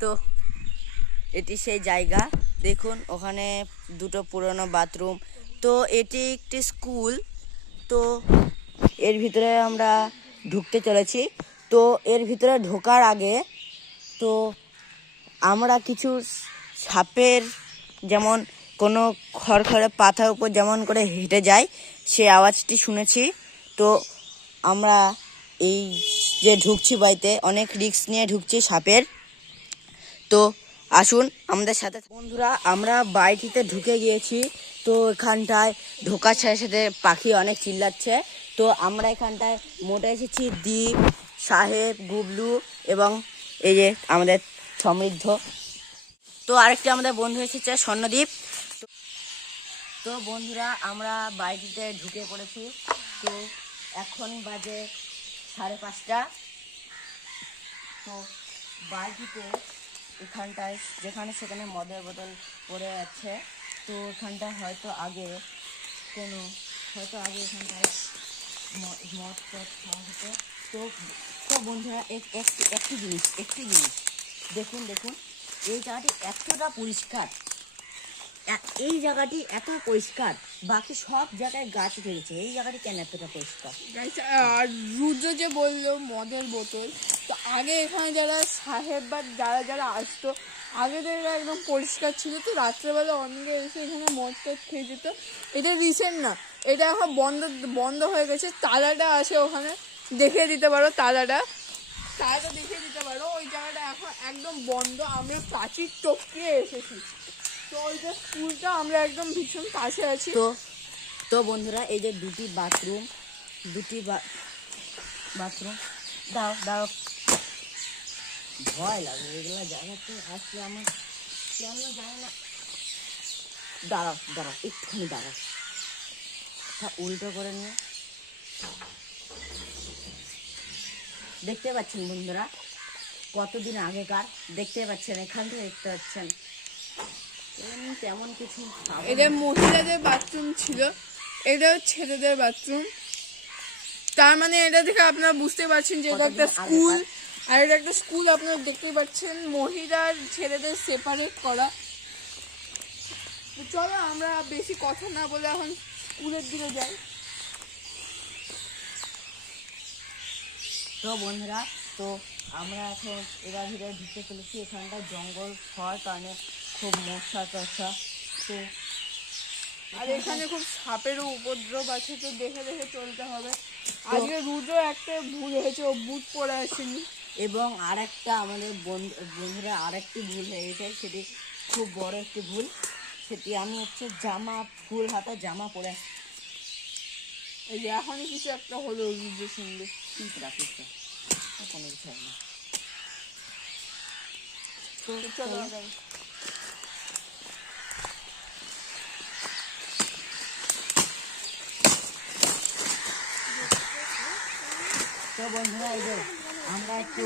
তো এটি সেই জায়গা, দেখুন ওখানে দুটো পুরনো বাথরুম। তো এটি একটি স্কুল। তো এর ভিতরে আমরা ঢুকতে চলেছি। তো এর ভিতরে ঢোকার আগে তো আমরা কিছু সাপের, যেমন কোনো খড়খড়ে পাতার উপর যেমন করে হেঁটে যায় সে আওয়াজটি শুনেছি। তো আমরা এই যে ঢুকছি বাড়িতে, অনেক রিস্ক নিয়ে ঢুকছি সাপের। তো আসুন আমাদের সাথে। বন্ধুরা, আমরা বাড়িটিতে ঢুকে গিয়েছি। তো এখানটায় ঢোকার সাথে সাথে পাখি অনেক চিল্লাচ্ছে। তো আমরা এখানটায় মোটে এসেছি দীপ, সাহেব, গুবলু এবং এই যে আমাদের সমৃদ্ধ। তো আরেকটি আমাদের বন্ধু এসেছে স্বর্ণদ্বীপ। তো বন্ধুরা, আমরা বাড়িটিতে ঢুকে পড়েছি। তো এখন বাজে 5:30। তো বাড়িটিতে এখানটায় যেখানে সেখানে মদের বোতল পড়ে আছে। তো এখানটায় হয়তো আগে এখানটায় মদ টদ খাওয়া হতো। তো তো বন্ধুরা, একটি জিনিস দেখুন এই জায়গাটি এতটা পরিষ্কার, এই জায়গাটি এত পরিষ্কার, বাকি সব জায়গায় গাছ উঠে গেছে, এই জায়গাটি কেন এতটা পরিষ্কার? আর রুদ্র যে বললো মদের বোতল, তো আগে এখানে যারা সাহেব বা যারা আসতো আগে তো এরা একদম পরিষ্কার ছিল। তো রাত্রেবেলা অনেকে এসে এখানে মদ টদ খেয়ে যেত। এটা রিসেন্ট না, এটা এখন বন্ধ হয়ে গেছে। তালাটা আছে ওখানে, দেখিয়ে দিতে পারো তালাটা দেখিয়ে দিতে পারো। ওই জায়গাটা এখন একদম বন্ধ। আমরা প্রাচীর টপকিয়ে এসেছি। তো ওই যে স্কুলটা আমরা একদম ভীষণ কাছে আছি। তো বন্ধুরা, এই যে দুটি বাথরুম দাও ভয় লাগে এগুলো জায়গাতে আসলে। আমার কেন জানে না। দাঁড়াও একটুখানি দাঁড়াও, উল্টো করে নিয়ে। দেখতে পাচ্ছেন বন্ধুরা, কতদিন আগেকার, দেখতে পাচ্ছেন, এখান থেকে দেখতে পাচ্ছেন তেমন কিছু। এটা মহিলাদের বাথরুম ছিল, এটা ছেলেদের বাথরুম। তার মানে এটা দেখে আপনারা বুঝতে পারছেন যে এটা একটা স্কুল। আর এটা একটা স্কুল, আপনারা দেখতেই পাচ্ছেন মহিলার ছেলেদের সেপারেট করা। চলো আমরা বেশি কথা না বলে এখন স্কুলের দিকে যাই। তো বন্ধুরা, তো আমরা এখন এবার ভিতরে ঢুকতে চলেছি। এখানটা জঙ্গল হওয়ার কারণে খুব মশা টশা। তো আর এখানে খুব সাপেরও উপদ্রব আছে, তো দেখে চলতে হবে। আজকে রুদ্র একটা ভুল হয়েছে, ও বুট পরে আসেনি। এবং আরেকটা আমাদের বন্ধুরা আরেকটি ভুল হয়ে গেছে, সেটি খুব বড় একটি ভুল। সেটি আমি ফুল হাতা জামা পরে। এই যে এখনই কিছু একটা হলো রুদ্রের সঙ্গে। কোনো কিছু হয় না। তো চলো। তো বন্ধুরা, এই যে আমরা একটু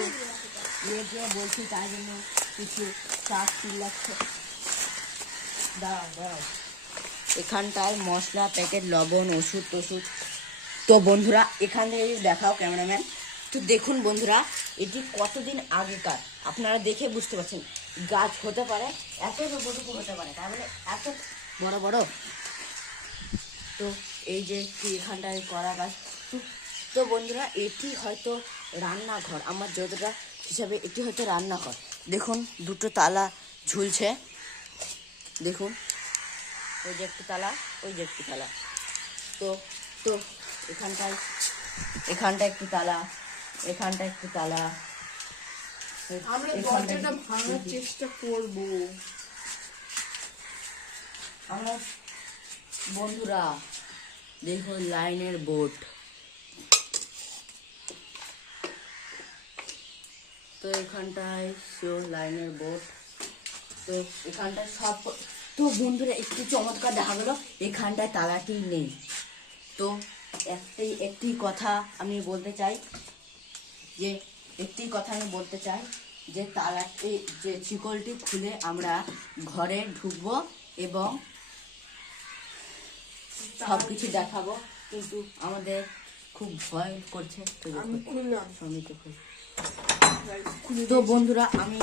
দিয়ে বলছি, তাই জন্য কিছু চাপ চিল্লাচ্ছে। দাঁড়াও এখানটায় মশলা প্যাকেট, লবণ, ওষুধ টষুধ। তো বন্ধুরা, এখান থেকে যদি দেখাও ক্যামেরাম্যান, তো দেখুন বন্ধুরা, এটি কতদিন আগেকার, আপনারা দেখে বুঝতে পারছেন। গাছ হতে পারে এতটুকু হতে পারে, তার মানে এত বড় বড়। তো এই যে এখানটায় করা গাছ। তো বন্ধুরা, এটি হয়তো রান্নাঘর, আমার যতটা হিসাবে এটি হয়তো রান্নাঘর। দেখুন দুটো তালা ঝুলছে, দেখুন ওই যে একটি তালা, ওই যে একটি তালা। তো তো এখানটা একটি তালা, এখানটা একটি তালা। আমরা দরজাটা ভাঙার চেষ্টা করব। আমরা বন্ধুরা দেখুন লাইনের বোট। তো এখানটায় লাইনের বোট। তো এখানটায় সব। তো বন্ধুরা, একটু চমৎকার দেখা গেল, এখানটায় তালাটি নেই। তো একটি কথা আমি বলতে চাই, যে তালাটি, যে শিকলটি খুলে আমরা ঘরে ঢুকবো এবং সব কিছু দেখাবো, কিন্তু আমাদের খুব ভয় করছে। তো বন্ধুরা, আমি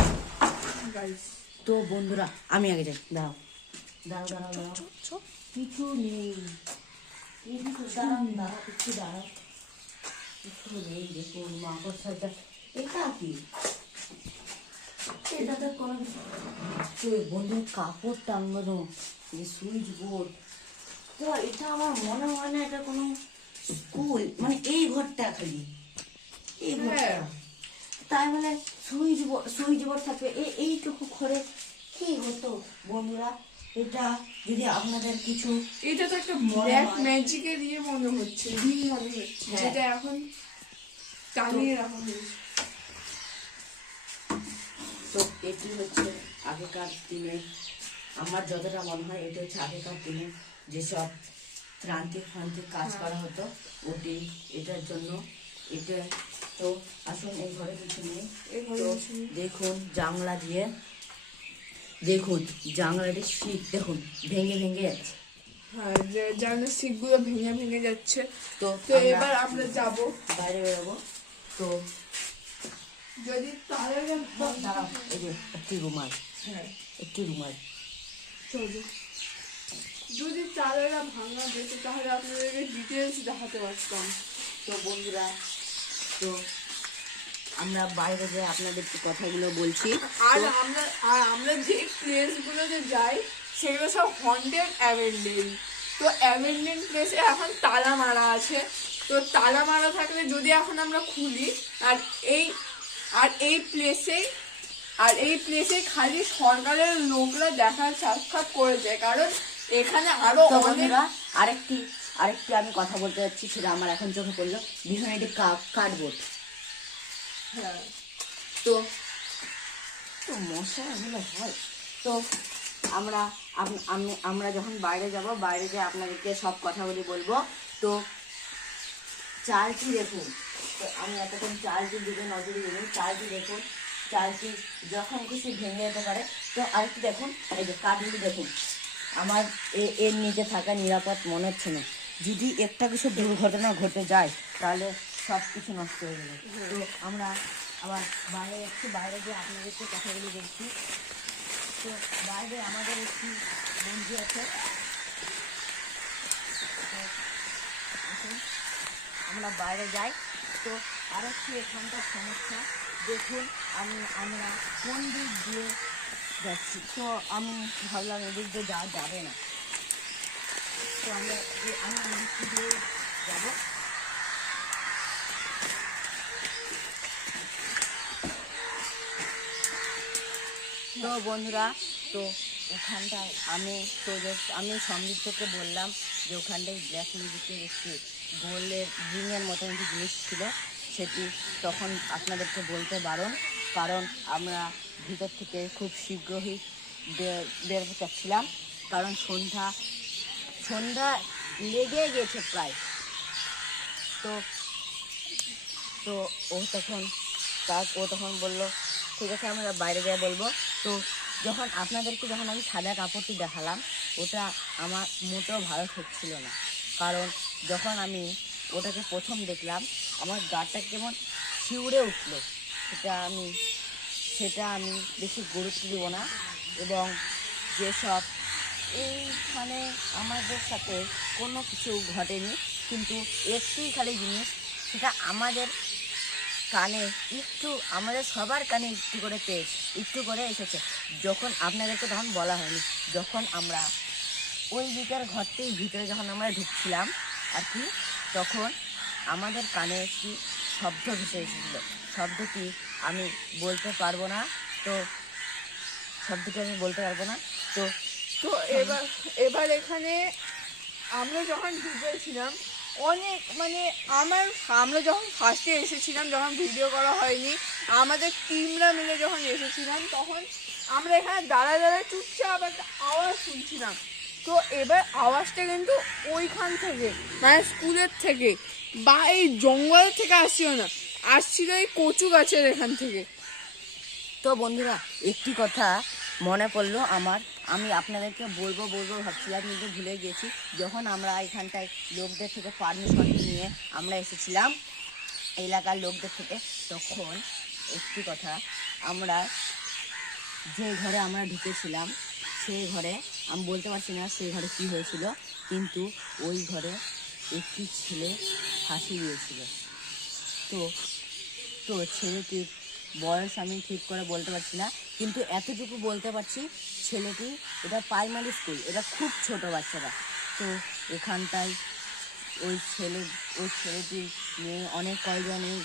গাইস তো বন্ধুরা আমি আগে যাই, দাঁড়াও দাঁড়াও দাঁড়াও দাঁড়াও, কিছু নেই, দাঁড়াও একটু দাঁড়াও, কিছু নেই। দেখুন মাকড়সাটা, এটা কি, এটা তো কোনো কিছু, তো বন্ধুর কাপড় টাঙানো, যে সুইচ বোর্ড, তো এটা আমার মনে হয় না এটা কোনো স্কুল, মানে এই ঘরটা খালি এই ঘরটা, তাই মানে সুইচ বোর্ড থাকবে এইটুকু ঘরে কি হতো বন্ধুরা? এটা যদি আপনাদের কিছু, এটা তো একটা ব্ল্যাক ম্যাজিকের দিয়ে মনে হচ্ছে, রিং মনে হচ্ছে, হ্যাঁ। যেটা এখন টানিয়ে রাখা হয়েছে। তো এটি হচ্ছে আগেকার দিনে, আমার যতটা মনে হয় এটা হচ্ছে আগেকার দিনে যেসব ত্রান্তিক কাজ করা হতো ওটি, এটার জন্য এটা। তো আসুন এই ঘরে কিছু নেই, এই ঘরে তো কিছু নেই। দেখুন জানলা দিয়ে, দেখুন জানলাটি শীত দেখুন ভেঙে ভেঙে যাচ্ছে। হ্যাঁ, যে জানলার সিটগুলো ভেঙে ভেঙে যাচ্ছে। তো তো এবার আমরা যাব বাইরে বেরোবো। তো যদি তাহলে দাঁড়াও, এই যে একটি রুমাল, হ্যাঁ একটি রুমাল, চলো, যদি চালেরা ভাঙা যেত তাহলে আপনাদেরকে ডিটেলস দেখাতে পারতাম। তো বন্ধুরা, তো আমরা বাইরে যে আপনাদেরকে কথাগুলো বলছি, আর আমরা যে প্লেসগুলোতে যাই সেগুলো সব হন্টেড অ্যাবেন্ডেন্ট। তো অ্যাবেন্ডেন্ট প্লেসে এখন তালা মারা আছে। তো তালা মারা থাকলে যদি এখন আমরা খুলি, আর এই আর এই প্লেসে খালি সরকারের লোকরা দেখার সাক্ষাৎ করেছে, কারণ এখানে আরো তো অনেক। বন্ধুরা আরেকটি আমি কথা বলতে যাচ্ছি, সেটা আমার এখন চোখে পড়লো, ভীষণ একটি কার্ডবোর্ড। হ্যাঁ, তো তো মশা এগুলো হয়। তো আমরা যখন বাইরে যাব, বাইরে যেয়ে আপনাদেরকে সব কথাগুলি বলবো। তো চালটি দেখুন, তো আমি এতক্ষণ চালটির দিকে নজরে দিলাম, চালটি দেখুন, চালটি যখন খুশি ভেঙে যেতে পারে। তো আরেকটি দেখুন, এই যে কাঠগুলি দেখুন, আমার এর নিচে থাকা নিরাপদ মনে হচ্ছে না। যদি একটা কিছু দুর্ঘটনা ঘটে যায় তাহলে সব কিছু নষ্ট হয়ে যাবে। তো আমরা আবার বাইরে যে আপনাদেরকে কথাগুলি বলছি। তো বাইরে আমাদের একটি বন্ধু আছে, আমরা বাইরে যাই। তো আরেকটি এখানকার সমস্যা দেখুন, আমরা কোন দিক দিয়ে যাচ্ছি। তো আমি ভাবলাম এদিক দিয়ে যাওয়া যাবে না, তো আমি এদিক দিয়ে যাবো। তো বন্ধুরা, তো ওখানটায় আমি সমৃদ্ধকে বললাম যে ওখানটায় ব্ল্যাক মিউজিকের একটি গোলের রিংয়ের মতো একটি জিনিস ছিল, সেটি তখন আপনাদেরকে বলতে বারণ, কারণ আমরা ভিতর থেকে খুব শীঘ্রই বেরোতে চাচ্ছিলাম, কারণ সন্ধ্যা লেগে গেছে প্রায়। তো তো ও তখন বলল ঠিক আছে আমরা বাইরে যেয়ে বলবো। তো যখন আমি সাদা কাপড়টি দেখালাম, ওটা আমার মোটেও ভালো ঠেকছিল না, কারণ যখন আমি ওটাকে প্রথম দেখলাম আমার গাটা কেমন শিউরে উঠলো। সেটা আমি বেশি গুরুত্ব দেব না, এবং যেসব এইখানে আমাদের সাথে কোনো কিছু ঘটেনি, কিন্তু একটি খালি জিনিস, সেটা আমাদের সবার কানে একটু করে এসেছে, যখন আপনাদেরকে তখন বলা হয়নি। যখন আমরা ওই দিকের ঘরটির ভিতরে যখন আমরা ঢুকছিলাম আর কি, তখন আমাদের কানে একটি শব্দ ভেসে এসেছিল। শব্দটি আমি বলতে পারবো না। তো তো তো এবার এখানে আমরা যখন ঢুকেছিলাম অনেক, মানে আমরা যখন ফার্স্টে এসেছিলাম, যখন ভিডিও করা হয়নি, আমাদের টিমরা মিলে যখন এসেছিলাম, তখন আমরা এখানে দাঁড়ায় চুপচাপ একটা আওয়াজ শুনছিলাম। তো এবার আওয়াজটা কিন্তু ওইখান থেকে, মানে স্কুলের থেকে বা এই জঙ্গলের থেকে আসছিল না, আসছিল এই কচু গাছের এখান থেকে। তো বন্ধুরা একটি কথা মনে পড়লো আমি আপনাদেরকে বলবো ভাবছিলাম, কিন্তু ভুলে গেছি। যখন আমরা এখানটায় লোকদের থেকে পারমিশন নিয়ে আমরা এসেছিলাম এলাকার লোকদের থেকে, তখন একটি কথা আমরা যে ঘরে আমরা ঢুকেছিলাম সেই ঘরে আমি বলতে পারছি না সেই ঘরে কী হয়েছিল, কিন্তু ওই ঘরে একটি ছেলে ফাঁসি দিয়েছিল। তো তো ছেলেটির বয়স আমি ঠিক করে বলতে পারছি না, কিন্তু এতটুকু বলতে পারছি ছেলেটি, এটা প্রাইমারি স্কুল, এটা খুব ছোট বাচ্চারা। তো এখানটায় ওই ছেলেটির নিয়ে অনেক কয়জনই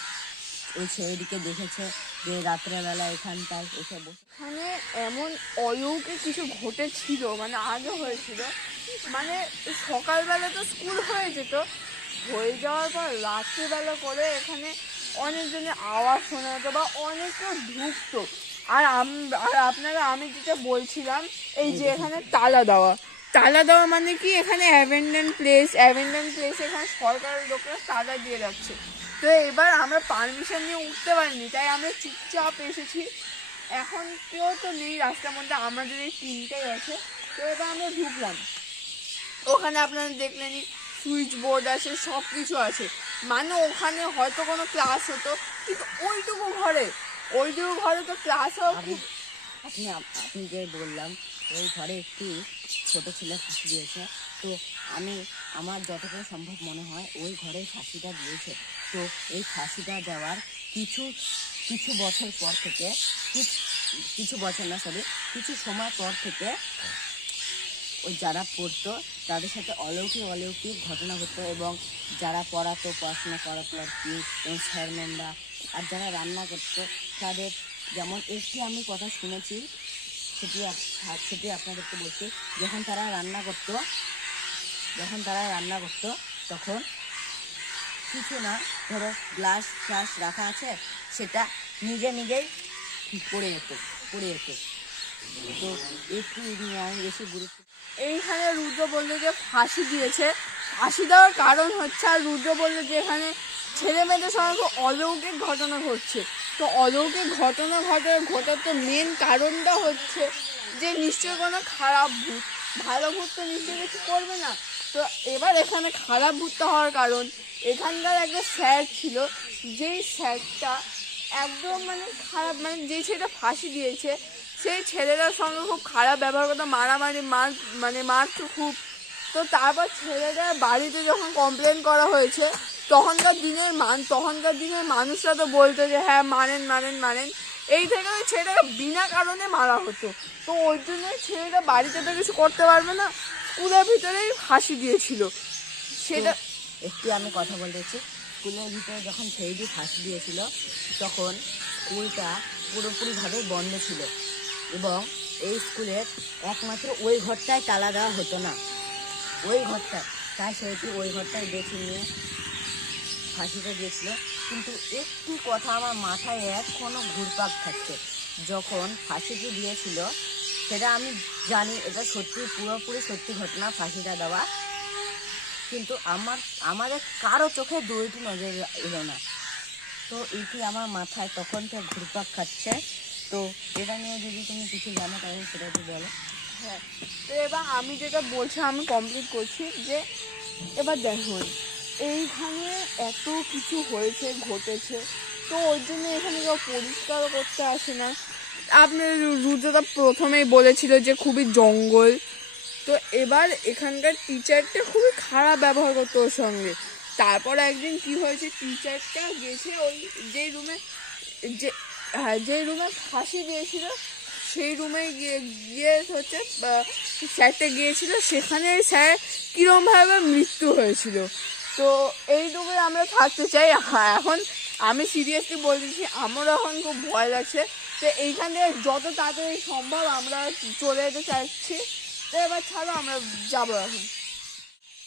ওই ছেলেটিকে দেখেছে যে রাত্রেবেলা এখানটায় এসে বসে। এখানে এমন অলৌকিক কিছু ঘটেছিল, মানে আগে হয়েছিল, মানে সকালবেলা তো স্কুল হয়ে যেত, হয়ে যাওয়ার পর রাত্রিবেলা করে এখানে অনেকজনের আওয়াজ শোনা যেত বা অনেকে ঢুকতো। আর আপনারা আমি যেটা বলছিলাম, এই যে এখানে তালা দেওয়া মানে কি, এখানে অ্যাবেন্ডেন্ট প্লেস এখানে সরকারের লোকেরা তালা দিয়ে রাখছে। তো এবার আমরা পারমিশন নিয়ে উঠতে পারিনি, তাই আমরা চুপচাপ এসেছি। এখন কেউ তো নেই রাস্তার মধ্যে, আমাদের এই তিনটাই আছে। তো এবার আমরা ঢুকলাম, ওখানে আপনারা দেখলেনই সুইচ বোর্ড আছে, সব কিছু আছে, মানে ওখানে হয়তো কোনো ক্লাস হতো, কিন্তু ওইটুকু ঘরে তো ক্লাস হওয়া খুব। আপনি যে বললাম ওই ঘরে একটি ছোট ছেলে ফাঁসি দিয়েছে, তো আমার যতটা সম্ভব মনে হয় ওই ঘরে ফাঁসিটা দিয়েছে। তো এই ফাঁসিটা দেওয়ার কিছু বছর পর থেকে, কিছু সময় পর থেকে ওই যারা পড়তো তাদের সাথে অলৌকিক ঘটনা ঘটতো, এবং যারা পড়াশোনা করাতো আর কি, এবং স্যার ম্যামরা আর যারা রান্না করতো তাদের, যেমন একটি আমি কথা শুনেছি, সেটি আপনাদেরকে বলছি। যখন তারা রান্না করতো তখন কিছু না, ধরো গ্লাস রাখা আছে, সেটা নিজেই পড়ে যেত। তো একটু নিয়ে আমি বেশি গুরুত্ব। এইখানে রুদ্র বললো যে ফাঁসি দিয়েছে, ফাঁসি দেওয়ার কারণ হচ্ছে, আর রুদ্র বললো যে এখানে ছেলে মেয়েদের সঙ্গে খুব অলৌকিক ঘটনা ঘটছে। তো অলৌকিক ঘটনা ঘটার তো মেন কারণটা হচ্ছে যে নিশ্চয়ই কোনো খারাপ ভূত, ভালো ভূত তো নিশ্চয়ই কিছু করবে না। তো এবার এখানে খারাপ ভূতটা হওয়ার কারণ, এখানকার একটা স্যার ছিল, যেই স্যারটা একদম মানে খারাপ, মানে যেই ছেলেটা ফাঁসি দিয়েছে সেই ছেলেটার সঙ্গে খুব খারাপ ব্যবহার করতো, মারতো খুব। তো তারপর ছেলেটার বাড়িতে যখন কমপ্লেন করা হয়েছে, তখনকার দিনের মানুষরা তো বলতো যে হ্যাঁ মারেন, এই থেকে ওই ছেলেটাকে বিনা কারণে মারা হতো। তো ওই জন্য ছেলেটা বাড়িতে তো কিছু করতে পারবে না, স্কুলের ভিতরেই ফাঁসি দিয়েছিল সেটা। একটি আমি কথা বলতেছি, স্কুলের ভিতরে যখন ছেলেটি ফাঁসি দিয়েছিল তখন স্কুলটা পুরোপুরিভাবে বন্ধ ছিল, এবং এই স্কুলের একমাত্র ওই ঘরটায় তালা দেওয়া হতো না, ওই ঘরটায়, তাই ছেলেটি ওই ঘরটায় বেছে নিয়ে ফাঁসিটা দিয়েছিল। কিন্তু একটি কথা আমার মাথায় এখনও ঘুরপাক খাচ্ছে, যখন ফাঁসিটি দিয়েছিল, সেটা আমি জানি এটা পুরোপুরি সত্যি ঘটনা ফাঁসিটা দেওয়া, কিন্তু আমাদের কারো চোখে দুইটি নজর এলো না। তো এটি আমার মাথায় তখন থেকে ঘুরপাক খাচ্ছে। তো এটা নিয়ে যদি তুমি কিছু জানো তাহলে সেটা একটু বলো। হ্যাঁ, তো এবার আমি যেটা বলছি আমি কমপ্লিট করছি, যে এবার দেখুন এইখানে এত কিছু ঘটেছে, তো ওই জন্য এখানে কেউ পরিষ্কারও করতে আসে না। আপনি রুদ্রদা প্রথমেই বলেছিল যে খুবই জঙ্গল, তো এবার এখানকার টিচারটা খুবই খারাপ ব্যবহার করতো ওর সঙ্গে। তারপর একদিন কি হয়েছে, টিচারটা গেছে ওই যে রুমে ফাঁসি দিয়েছিল সেই রুমে গিয়ে হচ্ছে স্যারটা গিয়েছিল, সেখানে স্যার কীরমভাবে মৃত্যু হয়েছিল। তো এই রুমে আমরা থাকতে চাই। এখন আমি সিরিয়াসলি বলতেছি, আমারও এখন খুব ভয় লাগছে। তো এইখান থেকে যত তাড়াতাড়ি সম্ভব আমরা চলে যেতে চাইছি। তো এবার ছাড়ো, আমরা যাবো এখন।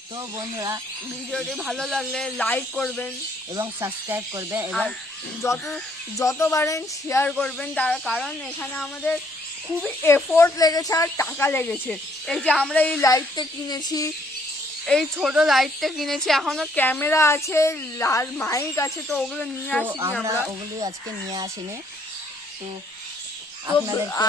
তো বন্ধুরা, ভিডিওটি ভালো লাগলে লাইক করবেন এবং সাবস্ক্রাইব করবে, এবং যত পারেন শেয়ার করবেন, তার কারণ এখানে আমাদের খুবই এফোর্ট লেগেছে আর টাকা লেগেছে। এই যে আমরা এই লাইটটা কিনেছি, এই ছোট লাইটটা কিনেছি, এখনো ক্যামেরা আছে আর মাইক আছে, তো ওগুলো নিয়ে আসিনি, আমরা ওগুলি আজকে নিয়ে আসিনি। তো তো আপনাদেরকে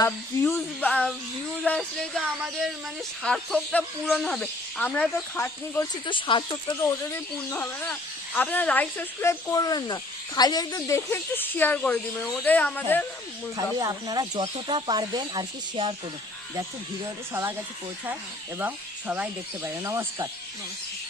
ভিউজ আসলে তো আমাদের মানে সার্থকটা পূরণ হবে। আমরা তো খাটনি করছি, তো সার্থকটা তো ওদেরই পূর্ণ হবে না। আপনারা লাইক সাবস্ক্রাইব করবেন না, খালি একটু দেখে একটু শেয়ার করে দিবেন, ওটাই আমাদের মূল খালি প্রাপ্য। আপনারা যতটা পারবেন আর কি শেয়ার করুন, যাতে ভিডিওটি সবার কাছে পৌঁছায় এবং সবাই দেখতে পারে। নমস্কার। নমস্কার।